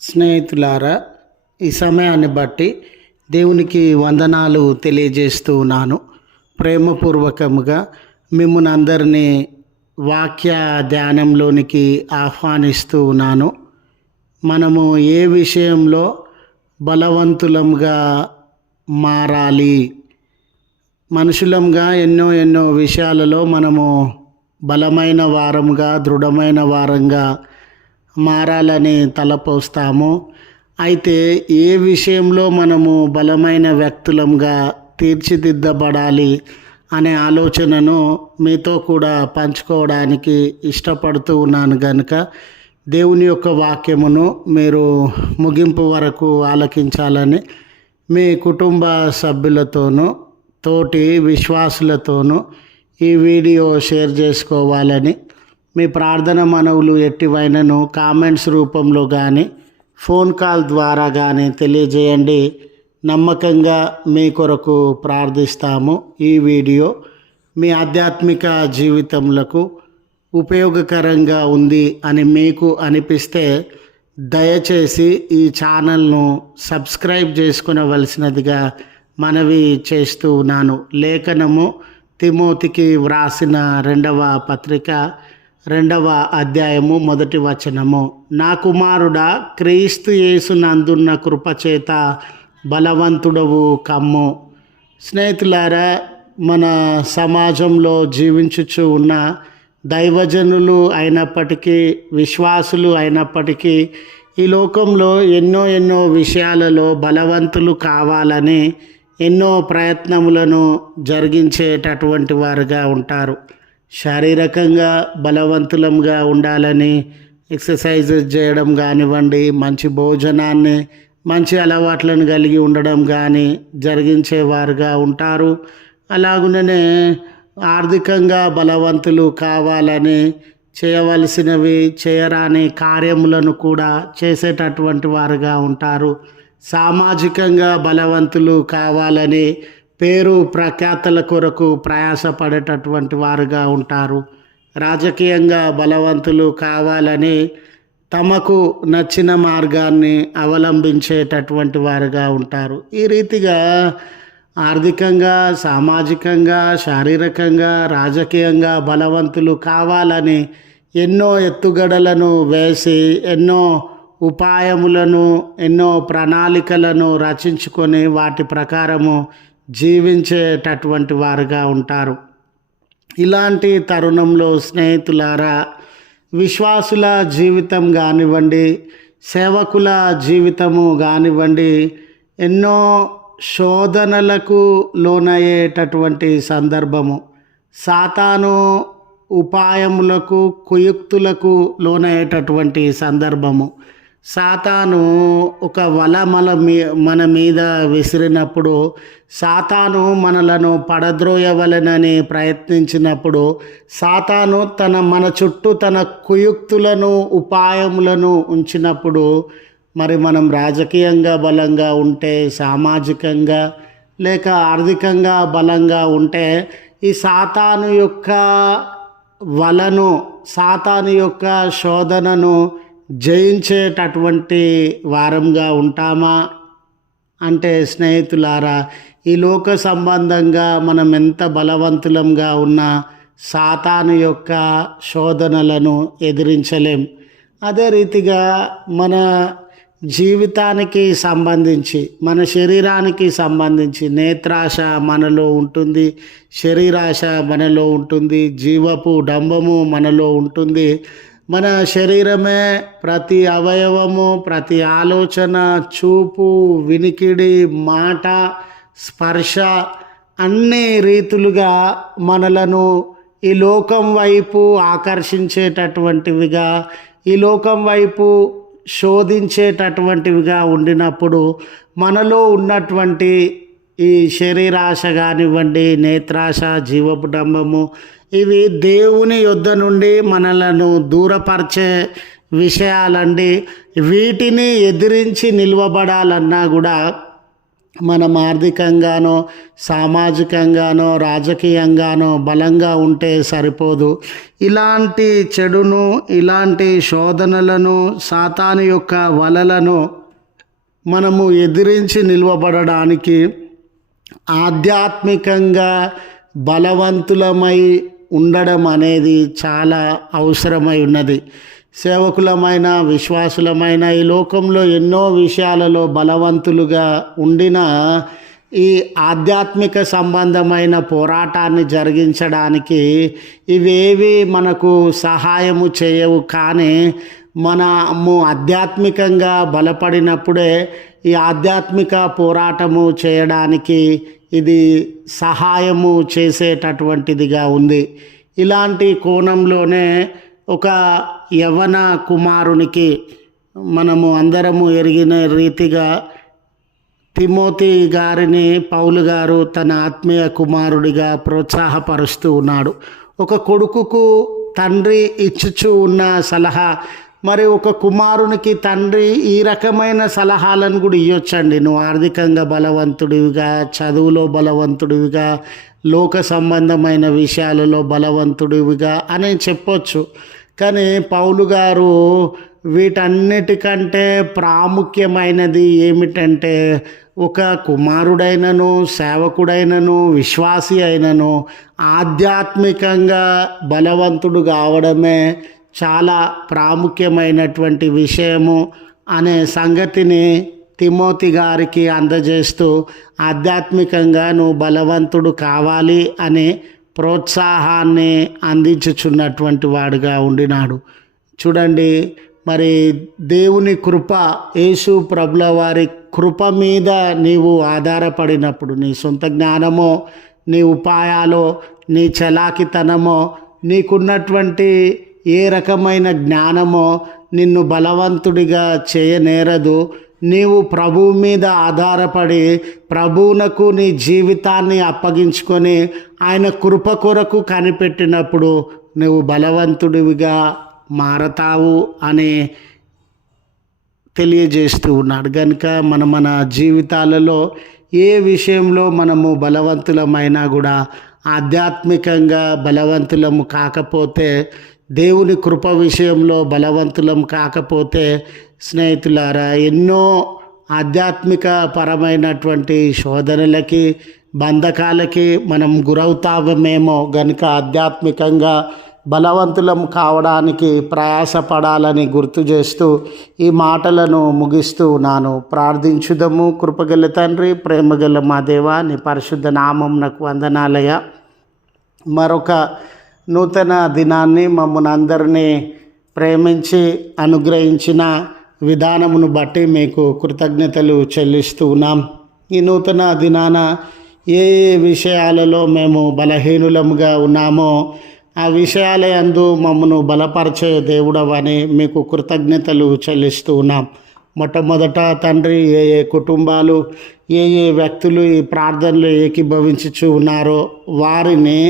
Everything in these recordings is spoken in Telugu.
స్నేహితులారా ఈ సమయాన్ని బట్టి దేవునికి వందనాలు తెలియజేస్తూ ఉన్నాను. ప్రేమపూర్వకముగా మిమ్మల్ని అందరినీ వాక్య ధ్యానంలోనికి ఆహ్వానిస్తూ ఉన్నాను. మనము ఏ విషయంలో బలవంతులంగా మారాలి? మనుషులంగా ఎన్నో ఎన్నో విషయాలలో మనము బలమైన వారంగా దృఢమైన వారంగా మారాలని తలపోస్తాము. అయితే ఏ విషయంలో మనము బలమైన వ్యక్తులంగా తీర్చిదిద్దబడాలి అనే ఆలోచనను మీతో కూడా పంచుకోవడానికి ఇష్టపడుతూ ఉన్నాను కనుక దేవుని యొక్క వాక్యమును మీరు ముగింపు వరకు ఆలకించాలని మీ కుటుంబ సభ్యులతోనూ తోటి విశ్వాసులతోనూ ఈ వీడియో షేర్ చేసుకోవాలని మీ ప్రార్థన మనవులు ఎట్టివైనను కామెంట్స్ రూపంలో కానీ ఫోన్ కాల్ ద్వారా కానీ తెలియజేయండి. నమ్మకంగా మీ కొరకు ప్రార్థిస్తాము ఈ వీడియో. మీ ఆధ్యాత్మిక జీవితములకు ఉపయోగకరంగా ఉంది అని మీకు అనిపిస్తే దయచేసి ఈ ఛానల్ను సబ్స్క్రైబ్ చేసుకునవలసినదిగా మనవి చేస్తూ ఉన్నాను. లేఖనము తిమోతికి వ్రాసిన రెండవ పత్రిక. రెండవ అధ్యాయము మొదటి వచనము. నా కుమారుడా క్రీస్తు యేసునందున్న కృపచేత బలవంతుడవు కమ్ము. స్నేహితులారా మన సమాజంలో జీవించుచు ఉన్న దైవజనులు అయినప్పటికీ విశ్వాసులు అయినప్పటికీ ఈ లోకంలో ఎన్నో ఎన్నో విషయాలలో బలవంతులు కావాలని ఎన్నో ప్రయత్నములను జరిగించేటటువంటి వారుగా ఉంటారు. శారీరకంగా బలవంతులంగా ఉండాలని ఎక్సర్సైజెస్ చేయడం కానివ్వండి మంచి భోజనాన్ని మంచి అలవాట్లను కలిగి ఉండడం కానీ జరిగించేవారుగా ఉంటారు. అలాగుననే ఆర్థికంగా బలవంతులు కావాలని చేయవలసినవి చేయరాని కార్యములను కూడా చేసేటటువంటి వారుగా ఉంటారు. సామాజికంగా బలవంతులు కావాలని పేరు ప్రఖ్యాతల కొరకు ప్రయాసపడేటటువంటి వారుగా ఉంటారు. రాజకీయంగా బలవంతులు కావాలని తమకు నచ్చిన మార్గాన్ని అవలంబించేటటువంటి వారుగా ఉంటారు. ఈ రీతిగా ఆర్థికంగా సామాజికంగా శారీరకంగా రాజకీయంగా బలవంతులు కావాలని ఎన్నో ఎత్తుగడలను వేసి ఎన్నో ఉపాయములను ఎన్నో ప్రణాళికలను రచించుకొని వాటి ప్రకారము జీవించేటటువంటి వారుగా ఉంటారు. ఇలాంటి తరుణంలో స్నేహితులారా విశ్వాసుల జీవితం కానివ్వండి సేవకుల జీవితము కానివ్వండి ఎన్నో శోధనలకు లోనయ్యేటటువంటి సందర్భము. సాతాను ఉపాయములకు కుయుక్తులకు లోనయ్యేటటువంటి సందర్భము. సాతాను ఒక వల మన మీ మన మీద విసిరినప్పుడు సాతాను మనలను పడద్రోయవలనని ప్రయత్నించినప్పుడు సాతాను తన మన చుట్టూ తన కుయుక్తులను ఉపాయములను ఉంచినప్పుడు మరి మనం రాజకీయంగా బలంగా ఉంటే సామాజికంగా లేక ఆర్థికంగా బలంగా ఉంటే ఈ సాతాను యొక్క వలను సాతాను యొక్క శోధనను జయించేటటువంటి వారంగా ఉంటామా? అంటే స్నేహితులారా ఈ లోక సంబంధంగా మనం ఎంత బలవంతులంగా ఉన్నా సాతాను యొక్క శోధనలను ఎదిరించలేం. అదే రీతిగా మన జీవితానికి సంబంధించి మన శరీరానికి సంబంధించి నేత్రాశ మనలో ఉంటుంది శరీరాశ మనలో ఉంటుంది జీవపు డంబము మనలో ఉంటుంది. మన శరీరమే ప్రతి అవయవము ప్రతి ఆలోచన చూపు వినికిడి మాట స్పర్శ అన్ని రీతులుగా మనలను ఈ లోకం వైపు ఆకర్షించేటటువంటివిగా ఈ లోకం వైపు శోధించేటటువంటివిగా ఉండినప్పుడు మనలో ఉన్నటువంటి ఈ శరీరాశ కానివ్వండి నేత్రాశ జీవపుడంబము ఇవి దేవుని యొద్ద నుండి మనలను దూరపరిచే విషయాలండి. వీటిని ఎదిరించి నిల్వబడాలన్నా కూడా మనం ఆర్థికంగానో సామాజికంగానో రాజకీయంగానో బలంగా ఉంటే సరిపోదు. ఇలాంటి చెడును ఇలాంటి శోధనలను సాతాను యొక్క వలలను మనము ఎదిరించి నిల్వబడడానికి ఆధ్యాత్మికంగా బలవంతులమై ఉండడం అనేది చాలా అవసరమై ఉన్నది. సేవకులమైన విశ్వాసులమైన ఈ లోకంలో ఎన్నో విషయాలలో బలవంతులుగా ఉండిన ఈ ఆధ్యాత్మిక సంబంధమైన పోరాటాన్ని జరిగించడానికి ఇవేవి మనకు సహాయము చేయవు. కానీ మనము ఆధ్యాత్మికంగా బలపడినప్పుడే ఈ ఆధ్యాత్మిక పోరాటము చేయడానికి ఇది సహాయము చేసేటటువంటిదిగా ఉంది. ఇలాంటి కోణంలోనే ఒక యవన కుమారునికి మనము అందరము ఎరిగిన రీతిగా తిమోతి గారిని పౌలు గారు తన ఆత్మీయ కుమారుడిగా ప్రోత్సాహపరుస్తూ ఉన్నాడు. ఒక కొడుకుకు తండ్రి ఇచ్చుచూ ఉన్న సలహా మరి ఒక కుమారునికి తండ్రి ఈ రకమైన సలహాలను కూడా ఇవ్వచ్చండి నువ్వు ఆర్థికంగా బలవంతుడివిగా చదువులో బలవంతుడివిగా లోక సంబంధమైన విషయాలలో బలవంతుడివిగా అని చెప్పొచ్చు. కానీ పౌలు గారు వీటన్నిటికంటే ప్రాముఖ్యమైనది ఏమిటంటే ఒక కుమారుడైనను సేవకుడైనను విశ్వాసి అయినను ఆధ్యాత్మికంగా బలవంతుడు కావడమే చాలా ప్రాముఖ్యమైనటువంటి విషయము అనే సంగతిని తిమోతి గారికి అందజేస్తూ ఆధ్యాత్మికంగా నువ్వు బలవంతుడు కావాలి అనే ప్రోత్సాహాన్ని అందించుచున్నటువంటి వాడుగా ఉండినాడు. చూడండి మరి దేవుని కృప యేసు ప్రభుల వారి కృప మీద నీవు ఆధారపడినప్పుడు నీ సొంత జ్ఞానమో నీ ఉపాయాలో నీ చలాకితనమో నీకున్నటువంటి ఏ రకమైన జ్ఞానమో నిన్ను బలవంతుడిగా చేయనేరదు. నీవు ప్రభువు మీద ఆధారపడి ప్రభువునకు నీ జీవితాన్ని అప్పగించుకొని ఆయన కృప కొరకు కనిపెట్టినప్పుడు నువ్వు బలవంతుడివిగా మారతావు అని తెలియజేస్తూ ఉన్నాడు. కనుక మన మన జీవితాలలో ఏ విషయంలో మనము బలవంతులమైనా కూడా ఆధ్యాత్మికంగా బలవంతులము కాకపోతే దేవుని కృప విషయంలో బలవంతులం కాకపోతే స్నేహితులారా ఎన్నో ఆధ్యాత్మిక పరమైనటువంటి శోధనలకి బంధకాలకి మనం గురవుతామేమో గనుక ఆధ్యాత్మికంగా బలవంతులం కావడానికి ప్రయాసపడాలని గుర్తు చేస్తూ ఈ మాటలను ముగిస్తూ ఉన్నాను. ప్రార్థించుదము. కృపగల తండ్రి ప్రేమగల మా దేవా నీ పరిశుద్ధ నామం నాకు వందనాలయ మరొక నూతన దినాన్ని మమ్మల్ని అందరినీ ప్రేమించి అనుగ్రహించిన విధానమును బట్టి మీకు కృతజ్ఞతలు చెల్లిస్తూ ఉన్నాం. ఈ నూతన దినాన ఏ ఏ విషయాలలో మేము బలహీనులముగా ఉన్నామో ఆ విషయాల అందు మమ్మను బలపరిచే దేవుడవని మీకు కృతజ్ఞతలు చెల్లిస్తూ ఉన్నాం. మొట్టమొదట తండ్రి ఏ ఏ కుటుంబాలు ఏ ఏ వ్యక్తులు ఈ ప్రార్థనలు ఏకీభవించుచు ఉన్నారో వారిని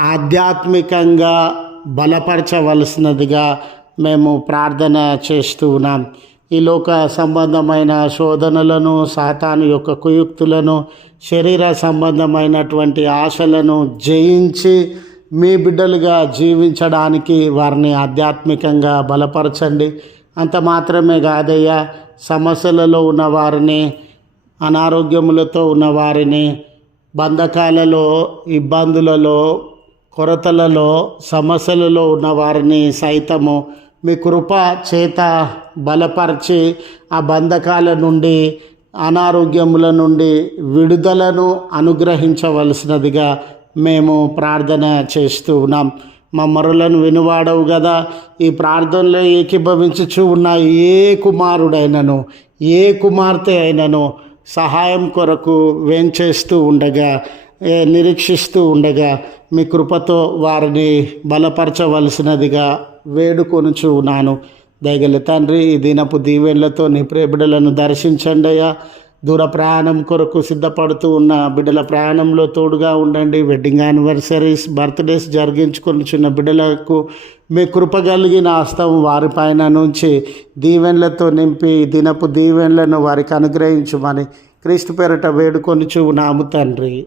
ఆధ్యాత్మికంగా బలపరచవలసినదిగా మేము ప్రార్థన చేస్తూ ఉన్నాం. ఈ లోక సంబంధమైన శోధనలను సాతాను యొక్క కుయుక్తులను శరీర సంబంధమైనటువంటి ఆశలను జయించి మీ బిడ్డలుగా జీవించడానికి వారిని ఆధ్యాత్మికంగా బలపరచండి. అంత మాత్రమే కాదయ్యా సమస్యలలో ఉన్న వారిని అనారోగ్యములతో ఉన్న వారిని బంధకాలలో ఇబ్బందులలో కొరతలలో సమస్యలలో ఉన్న వారిని సైతము మీ కృప చేత బలపరిచి ఆ బంధకాల నుండి అనారోగ్యముల నుండి విడుదలను అనుగ్రహించవలసినదిగా మేము ప్రార్థన చేస్తూ ఉన్నాం. మా మరులను వినువాడవు కదా ఈ ప్రార్థనలో ఏకీభవించుచు ఉన్న ఏ కుమారుడైనను ఏ కుమార్తె అయినను సహాయం కొరకు వేంచేస్తూ ఉండగా నిరీక్షిస్తూ ఉండగా మీ కృపతో వారిని బలపరచవలసినదిగా వేడుకొనుచు ఉన్నాను. దయగల తండ్రి ఈ దినపు దీవెళ్ళతో నీ ప్రేబిడలను దర్శించండి అయ్యా. దూర ప్రయాణం కొరకు సిద్ధపడుతూ ఉన్న బిడ్డల ప్రయాణంలో తోడుగా ఉండండి. వెడ్డింగ్ యానివర్సరీస్ బర్త్డేస్ జరిగించుకుని చిన్న బిడ్డలకు మీ కృప కలిగిన హస్తం వారిపైన నుంచి దీవెన్లతో నింపి దినపు దీవెన్లను వారికి అనుగ్రహించమని క్రీస్తు పేరట వేడుకొని చూనాము తండ్రి.